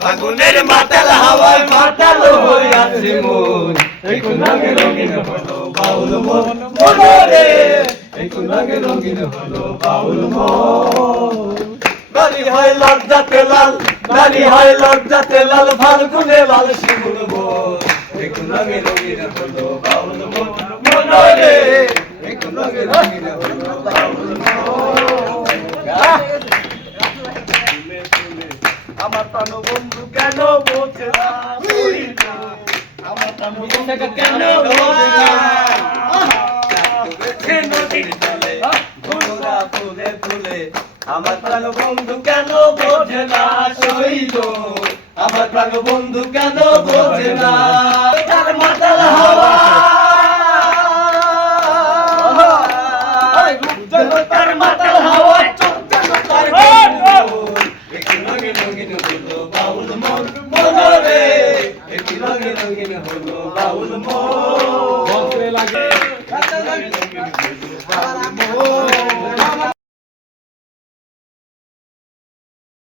ফাগুনের মাতাল হাওয়ায় মাতাল হইয়াছে মন, একটু রঙে রঙিন হলো বাউল মন মনরে, একটু রঙে রঙিন হলো বাউল মন। নারী হয় লজ্জাতে লাল, নারী হয় লজ্জাতে লাল, ফাল্গুনে লাল শিমুল বন, একটু রঙে রঙিন হলো বাউল মন মনরে, একটু রঙে রঙিন হলো বাউল মন। আমার প্রাণ বন্ধু কেন বোঝে না, আমার প্রাণ বন্ধু কেন বোঝে না, নদীর জলে ঘোড়া ফুলে ফুলে, আমার প্রাণ বন্ধু কেন বোঝে না শৈল, আমার প্রাণ বন্ধু কেন বোঝে না। তার মাতাল হাওয়া, তার মাতাল হাওয়া, চোখ যেন তার রঙিন রঙিন হলো বাউল মন মনরে, একটি রঙিন রঙিন হলো বাউল মন।